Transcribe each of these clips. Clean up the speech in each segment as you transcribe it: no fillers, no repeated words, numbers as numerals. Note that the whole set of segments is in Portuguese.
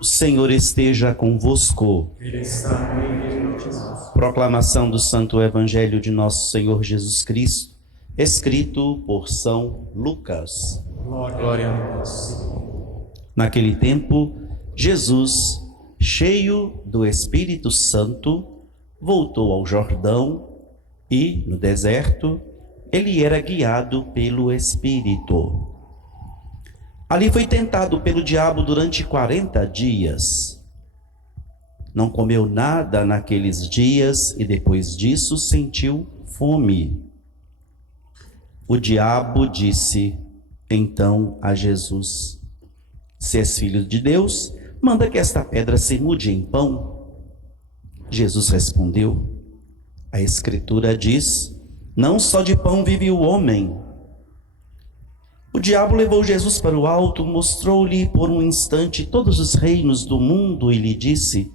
O Senhor esteja convosco. Ele está no meio de nós. Proclamação do Santo Evangelho de Nosso Senhor Jesus Cristo, escrito por São Lucas. Glória a nós, Senhor. Naquele tempo, Jesus, cheio do Espírito Santo, voltou ao Jordão e, no deserto, ele era guiado pelo Espírito. Ali foi tentado pelo diabo durante 40 dias. Não comeu nada naqueles dias e depois disso sentiu fome. O diabo disse então a Jesus: se és filho de Deus, manda que esta pedra se mude em pão. Jesus respondeu: a Escritura diz, não só de pão vive o homem. O diabo levou Jesus para o alto, mostrou-lhe por um instante todos os reinos do mundo e lhe disse: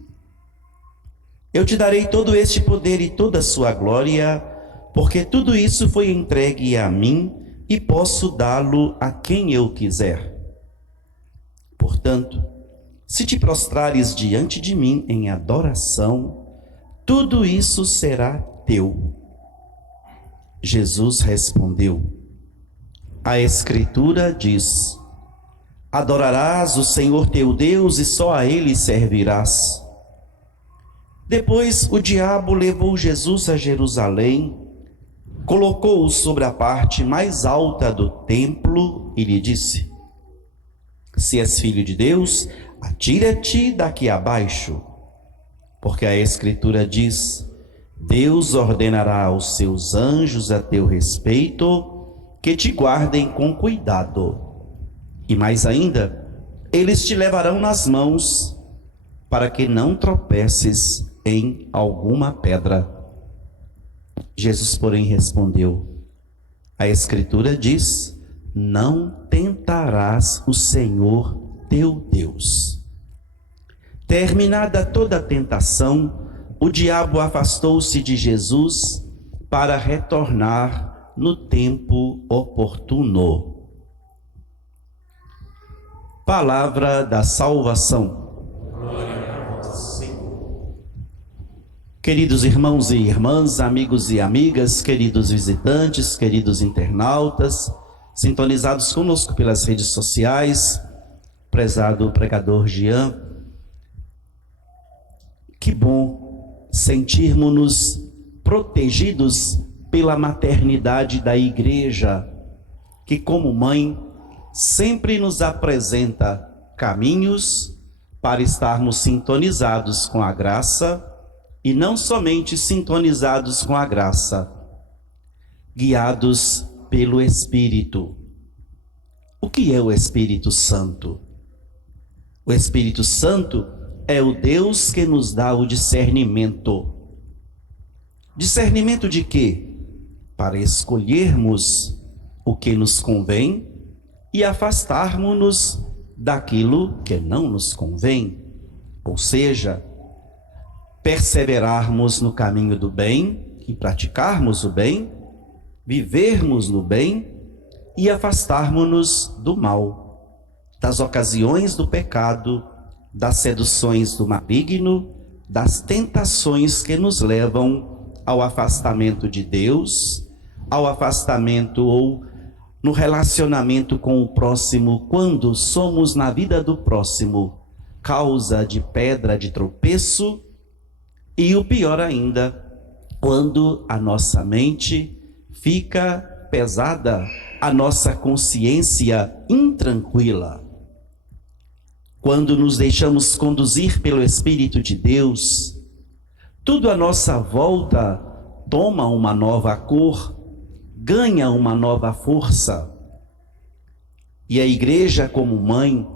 eu te darei todo este poder e toda a sua glória, porque tudo isso foi entregue a mim e posso dá-lo a quem eu quiser. Portanto, se te prostrares diante de mim em adoração, tudo isso será teu. Jesus respondeu: a Escritura diz, adorarás o Senhor teu Deus e só a Ele servirás. Depois o diabo levou Jesus a Jerusalém, colocou-o sobre a parte mais alta do templo e lhe disse: se és filho de Deus, atira-te daqui abaixo, porque a Escritura diz, Deus ordenará aos seus anjos a teu respeito, que te guardem com cuidado. E mais ainda, eles te levarão nas mãos, para que não tropeces em alguma pedra. Jesus, porém, respondeu: a Escritura diz, não tentarás o Senhor teu Deus. Terminada toda a tentação, o diabo afastou-se de Jesus para retornar no tempo oportuno. Palavra da salvação. Glória a vós, Senhor. Queridos irmãos e irmãs, amigos e amigas, queridos visitantes, queridos internautas, sintonizados conosco pelas redes sociais, prezado pregador Jean, que bom sentirmos-nos protegidos pela maternidade da Igreja, que como mãe sempre nos apresenta caminhos para estarmos sintonizados com a graça, e não somente sintonizados com a graça, guiados pelo Espírito. O que é o Espírito Santo? O Espírito Santo é o Deus que nos dá o discernimento. Discernimento de quê? Para escolhermos o que nos convém e afastarmos-nos daquilo que não nos convém. Ou seja, perseverarmos no caminho do bem e praticarmos o bem, vivermos no bem e afastarmos-nos do mal, das ocasiões do pecado, das seduções do maligno, das tentações que nos levam ao afastamento de Deus, ao afastamento ou no relacionamento com o próximo, quando somos na vida do próximo causa de pedra de tropeço, e o pior ainda, quando a nossa mente fica pesada, a nossa consciência intranquila. Quando nos deixamos conduzir pelo Espírito de Deus, tudo à nossa volta toma uma nova cor, ganha uma nova força. E a Igreja, como mãe,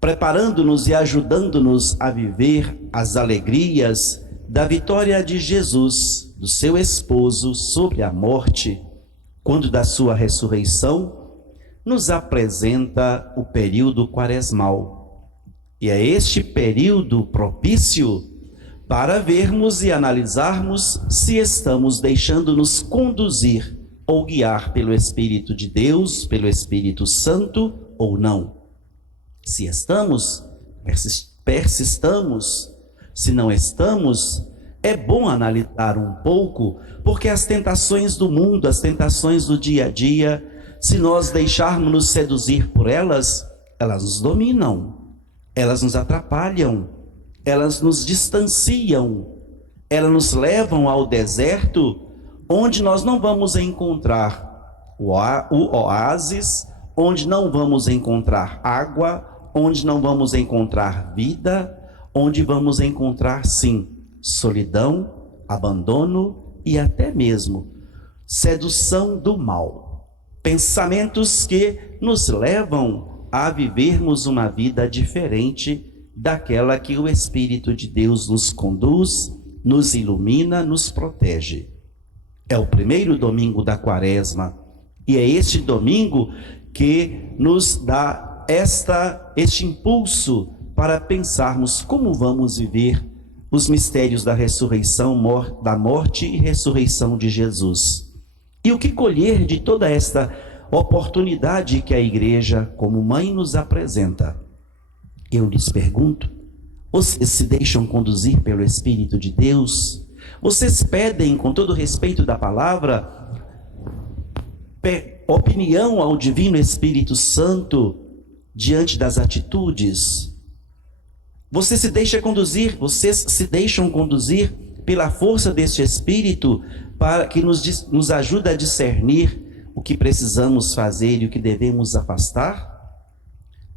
preparando-nos e ajudando-nos a viver as alegrias da vitória de Jesus, do seu esposo, sobre a morte, quando da sua ressurreição, nos apresenta o período quaresmal. E é este período propício para vermos e analisarmos se estamos deixando-nos conduzir ou guiar pelo Espírito de Deus, pelo Espírito Santo ou não. Se estamos, persistamos. Se não estamos, é bom analisar um pouco, porque as tentações do mundo, as tentações do dia a dia, se nós deixarmos nos seduzir por elas, elas nos dominam, elas nos atrapalham, elas nos distanciam, elas nos levam ao deserto, onde nós não vamos encontrar o oásis, onde não vamos encontrar água, onde não vamos encontrar vida, onde vamos encontrar, sim, solidão, abandono e até mesmo sedução do mal. Pensamentos que nos levam a vivermos uma vida diferente daquela que o Espírito de Deus nos conduz, nos ilumina, nos protege. É o primeiro domingo da Quaresma e é este domingo que nos dá este impulso para pensarmos como vamos viver os mistérios da ressurreição, da morte e ressurreição de Jesus. E o que colher de toda esta oportunidade que a Igreja, como mãe, nos apresenta? Eu lhes pergunto, vocês se deixam conduzir pelo Espírito de Deus? Vocês pedem, com todo respeito da palavra, opinião ao Divino Espírito Santo diante das atitudes? Vocês se deixam conduzir pela força deste Espírito para que nos ajude a discernir o que precisamos fazer e o que devemos afastar?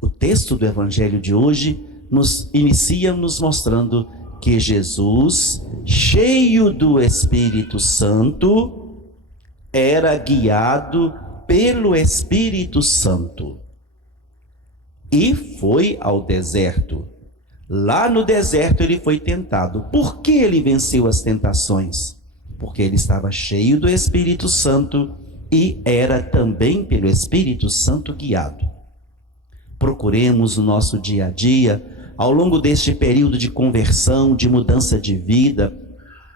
O texto do Evangelho de hoje nos inicia nos mostrando que Jesus, cheio do Espírito Santo, era guiado pelo Espírito Santo e foi ao deserto. Lá no deserto ele foi tentado. Por que ele venceu as tentações? Porque ele estava cheio do Espírito Santo e era também pelo Espírito Santo guiado. Procuremos no nosso dia a dia, ao longo deste período de conversão, de mudança de vida,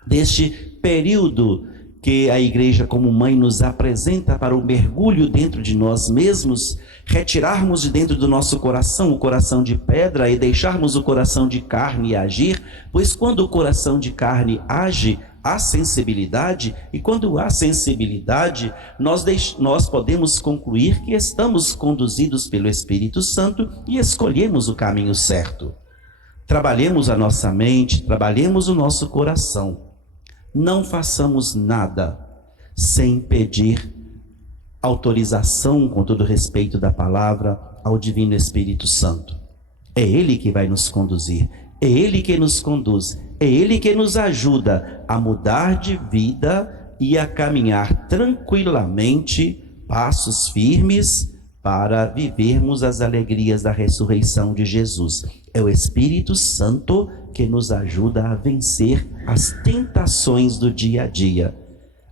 deste período que a Igreja como mãe nos apresenta para o mergulho dentro de nós mesmos, retirarmos de dentro do nosso coração o coração de pedra e deixarmos o coração de carne agir, pois quando o coração de carne age, há sensibilidade, e quando há sensibilidade, nós podemos concluir que estamos conduzidos pelo Espírito Santo e escolhemos o caminho certo. Trabalhemos a nossa mente, trabalhemos o nosso coração. Não façamos nada sem pedir autorização, com todo respeito da palavra, ao Divino Espírito Santo. É Ele que vai nos conduzir, é Ele que nos conduz, é Ele que nos ajuda a mudar de vida e a caminhar tranquilamente, passos firmes, para vivermos as alegrias da ressurreição de Jesus. É o Espírito Santo que nos ajuda a vencer as tentações do dia a dia.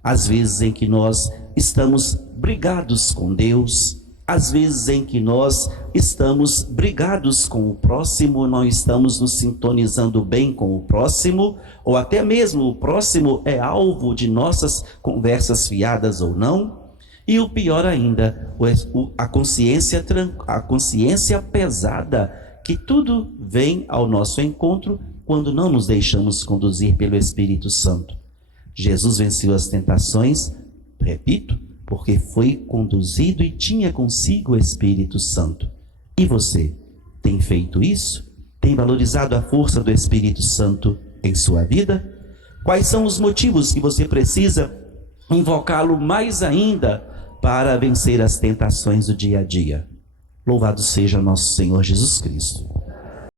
Às vezes em que nós estamos brigados com Deus, às vezes em que nós estamos brigados com o próximo, não estamos nos sintonizando bem com o próximo, ou até mesmo o próximo é alvo de nossas conversas fiadas ou não. E o pior ainda, a consciência pesada, que tudo vem ao nosso encontro quando não nos deixamos conduzir pelo Espírito Santo. Jesus venceu as tentações, repito, porque foi conduzido e tinha consigo o Espírito Santo. E você, tem feito isso? Tem valorizado a força do Espírito Santo em sua vida? Quais são os motivos que você precisa invocá-lo mais ainda para vencer as tentações do dia a dia? Louvado seja nosso Senhor Jesus Cristo.